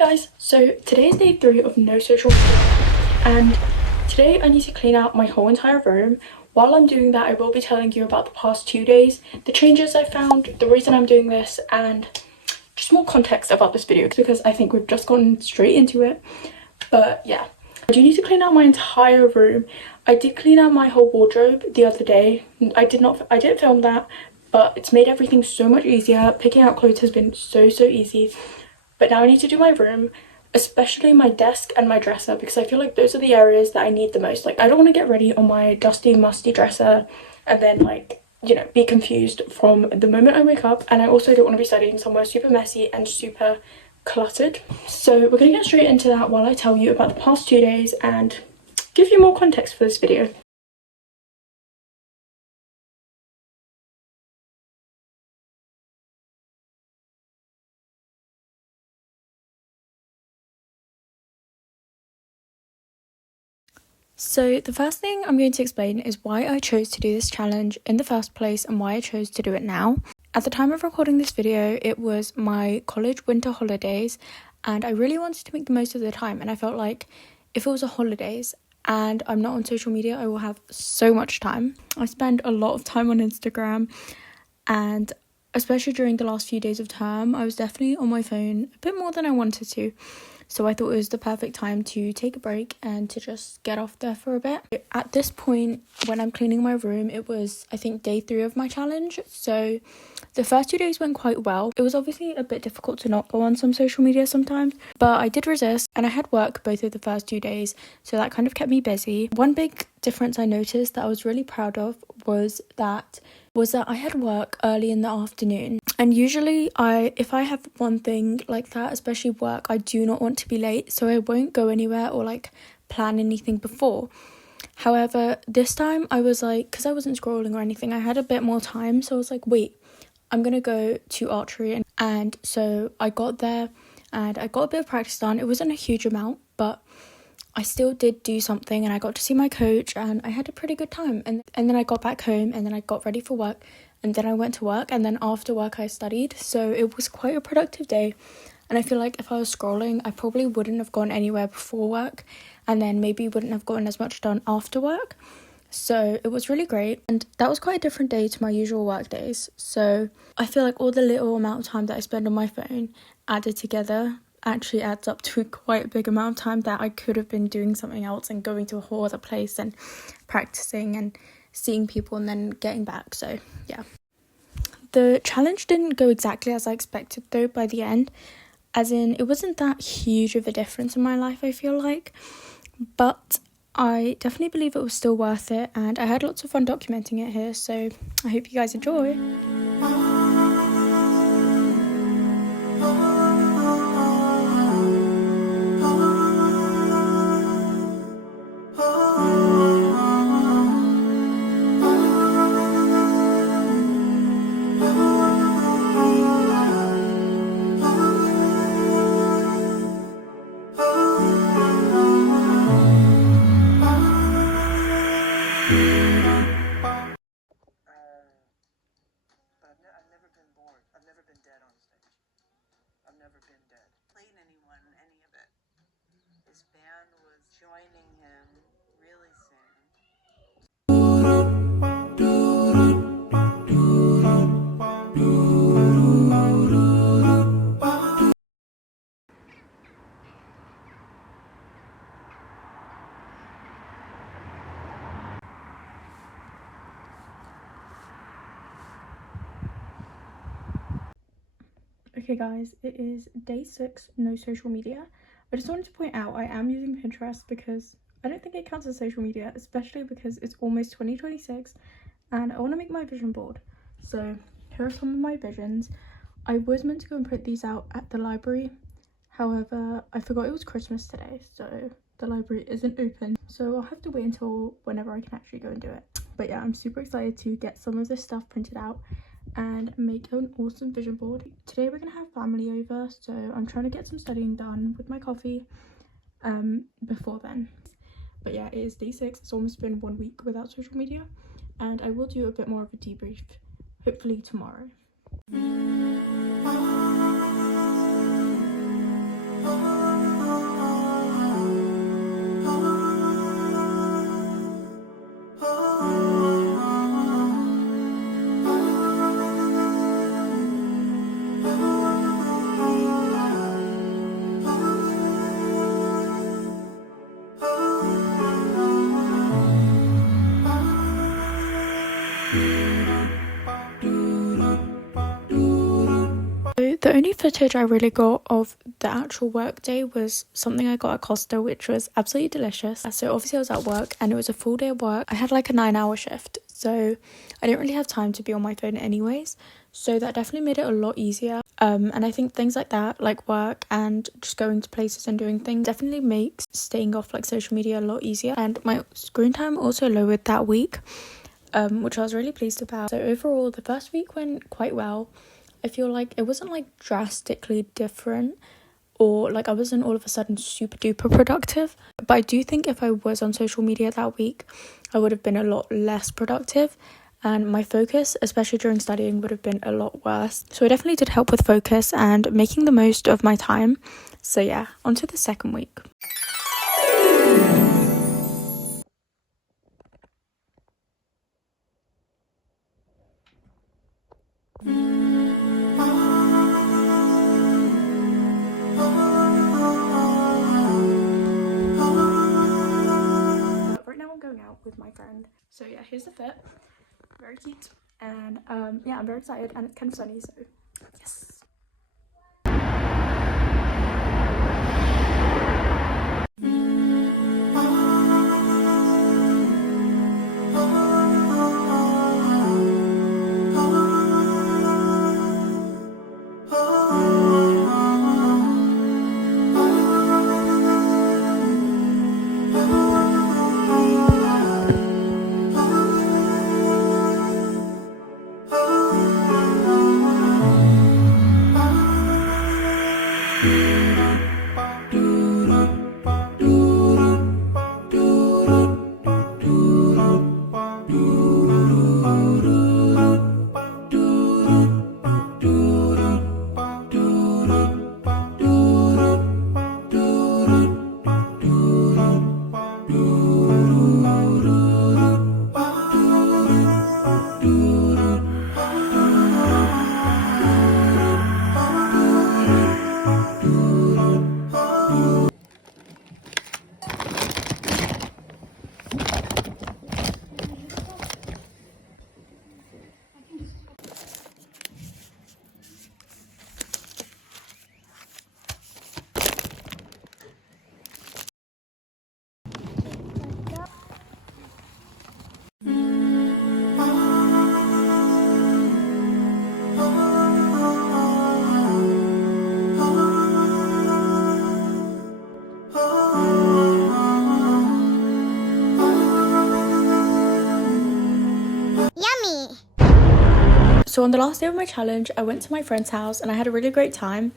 Guys, so today is day 3 of no social media, and today I need to clean out my whole entire room. While I'm doing that, I will be telling you about the past 2 days, the changes I found, the reason I'm doing this, and just more context about this video because I think we've just gotten straight into it. But yeah, I do need to clean out my entire room. I did clean out my whole wardrobe the other day. I didn't film that, but it's made everything so much easier. Picking out clothes has been so easy. But now I need to do my room, especially my desk and my dresser, because I feel like those are the areas that I need the most. Like, I don't want to get ready on my dusty, musty dresser and then, like, you know, be confused from the moment I wake up. And I also don't want to be studying somewhere super messy and super cluttered. So we're going to get straight into that while I tell you about the past 2 days and give you more context for this video. So the first thing I'm going to explain is why I chose to do this challenge in the first place and why I chose to do it now. At the time of recording this video, it was my college winter holidays and I really wanted to make the most of the time, and I felt like if it was a holidays and I'm not on social media, I will have so much time. I spend a lot of time on Instagram, and especially during the last few days of term, I was definitely on my phone a bit more than I wanted to. So I thought it was the perfect time to take a break and to just get off there for a bit. At this point, when I'm cleaning my room, it was, I think, day 3 of my challenge. So the first 2 days went quite well. It was obviously a bit difficult to not go on some social media sometimes, but I did resist, and I had work both of the first 2 days. So that kind of kept me busy. One big difference I noticed that I was really proud of was that I had work early in the afternoon, and usually if I have one thing like that, especially work, I do not want to be late, so I won't go anywhere or like plan anything before. However, this time I was like, because I wasn't scrolling or anything, I had a bit more time, so I was like, wait, I'm gonna go to archery, and so I got there and I got a bit of practice done. It wasn't a huge amount, but I still did do something, and I got to see my coach and I had a pretty good time. And then I got back home and then I got ready for work, and then I went to work, and then after work I studied. So it was quite a productive day, and I feel like if I was scrolling, I probably wouldn't have gone anywhere before work, and then maybe wouldn't have gotten as much done after work. So it was really great, and that was quite a different day to my usual work days. So I feel like all the little amount of time that I spend on my phone added together actually adds up to quite a big amount of time that I could have been doing something else and going to a whole other place and practicing and seeing people and then getting back. So yeah, the challenge didn't go exactly as I expected though by the end, as in it wasn't that huge of a difference in my life, I feel like, but I definitely believe it was still worth it, and I had lots of fun documenting it here, so I hope you guys enjoy. I've never been dead on stage. I've never been dead. Played anyone, any of it. His band was joining him really soon. Okay guys, it is day 6, no social media. I just wanted to point out I am using Pinterest because I don't think it counts as social media, especially because it's almost 2026 and I want to make my vision board. So here are some of my visions. I was meant to go and print these out at the library, however I forgot it was Christmas today, so the library isn't open, so I'll have to wait until whenever I can actually go and do it. But yeah, I'm super excited to get some of this stuff printed out and make an awesome vision board. Today we're gonna have family over, so I'm trying to get some studying done with my coffee before then. But yeah, it is day 6. It's almost been 1 week without social media, and I will do a bit more of a debrief hopefully tomorrow. The only footage I really got of the actual work day was something I got at Costa, which was absolutely delicious. So obviously I was at work and it was a full day of work. I had like a 9-hour shift, so I didn't really have time to be on my phone anyways. So that definitely made it a lot easier. And I think things like that, like work and just going to places and doing things, definitely makes staying off like social media a lot easier. And my screen time also lowered that week, which I was really pleased about. So overall, the first week went quite well. I feel like it wasn't like drastically different, or like I wasn't all of a sudden super duper productive, but I do think if I was on social media that week, I would have been a lot less productive, and my focus, especially during studying, would have been a lot worse. So it definitely did help with focus and making the most of my time. So yeah, on to the second week. Right now I'm going out with my friend. So yeah, here's the fit. Very cute. And yeah, I'm very excited, and it's kind of sunny, so yes. So on the last day of my challenge, I went to my friend's house and I had a really great time.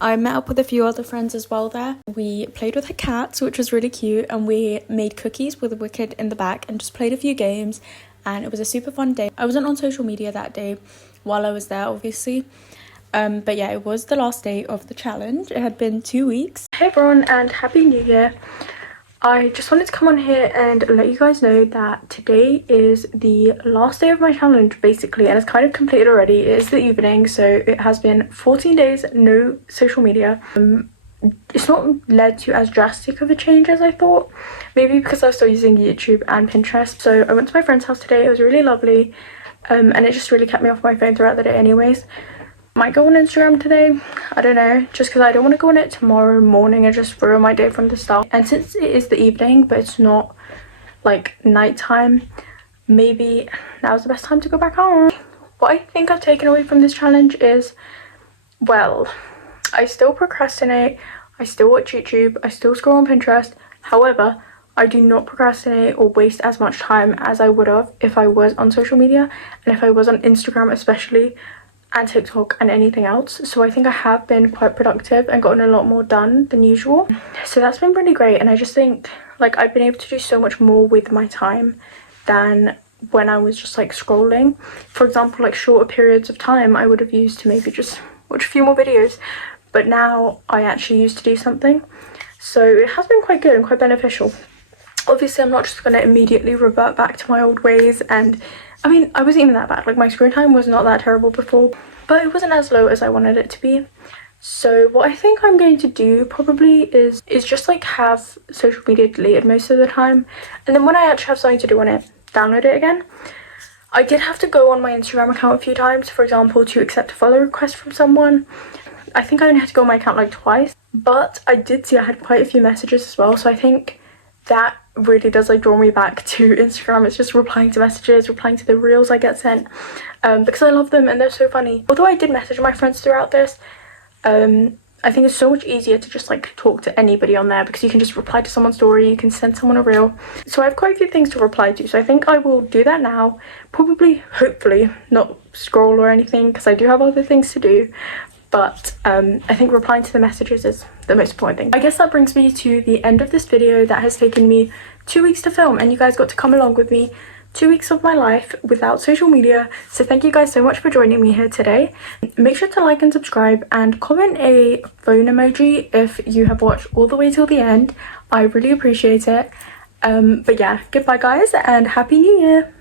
I met up with a few other friends as well there. We played with her cats, which was really cute, and we made cookies with a Wicked in the back and just played a few games, and it was a super fun day. I wasn't on social media that day while I was there, obviously. But yeah, it was the last day of the challenge. It had been 2 weeks. Hey everyone, and Happy New Year. I just wanted to come on here and let you guys know that today is the last day of my challenge, basically, and it's kind of completed already. It is the evening, so it has been 14 days, no social media. It's not led to as drastic of a change as I thought, maybe because I was still using YouTube and Pinterest. So I went to my friend's house today. It was really lovely, and it just really kept me off my phone throughout the day anyways. Might go on Instagram today, I don't know, just because I don't want to go on it tomorrow morning and just ruin my day from the start. And since it is the evening but it's not like nighttime, maybe now's the best time to go back on. What I think I've taken away from this challenge is, well, I still procrastinate, I still watch YouTube, I still scroll on Pinterest. However, I do not procrastinate or waste as much time as I would have if I was on social media, and if I was on Instagram especially, and TikTok and anything else. So I think I have been quite productive and gotten a lot more done than usual. So that's been really great, and I just think like I've been able to do so much more with my time than when I was just like scrolling. For example, like shorter periods of time I would have used to maybe just watch a few more videos, but now I actually used to do something. So it has been quite good and quite beneficial. Obviously I'm not just going to immediately revert back to my old ways, and I mean, I wasn't even that bad. Like my screen time was not that terrible before, but it wasn't as low as I wanted it to be. So what I think I'm going to do probably is just like have social media deleted most of the time, and then when I actually have something to do on it, download it again. I did have to go on my Instagram account a few times, for example, to accept a follow request from someone. I think I only had to go on my account like twice, but I did see I had quite a few messages as well, so I think that really does like draw me back to Instagram. It's just replying to messages, replying to the reels I get sent, because I love them and they're so funny. Although I did message my friends throughout this, I think it's so much easier to just like talk to anybody on there, because you can just reply to someone's story, you can send someone a reel. So I have quite a few things to reply to, so I think I will do that now. Probably, hopefully, not scroll or anything, because I do have other things to do. But I think replying to the messages is the most important thing. I guess that brings me to the end of this video that has taken me 2 weeks to film, and you guys got to come along with me 2 weeks of my life without social media. So thank you guys so much for joining me here today. Make sure to like and subscribe and comment a phone emoji if you have watched all the way till the end. I really appreciate it. But yeah, goodbye guys and Happy New Year.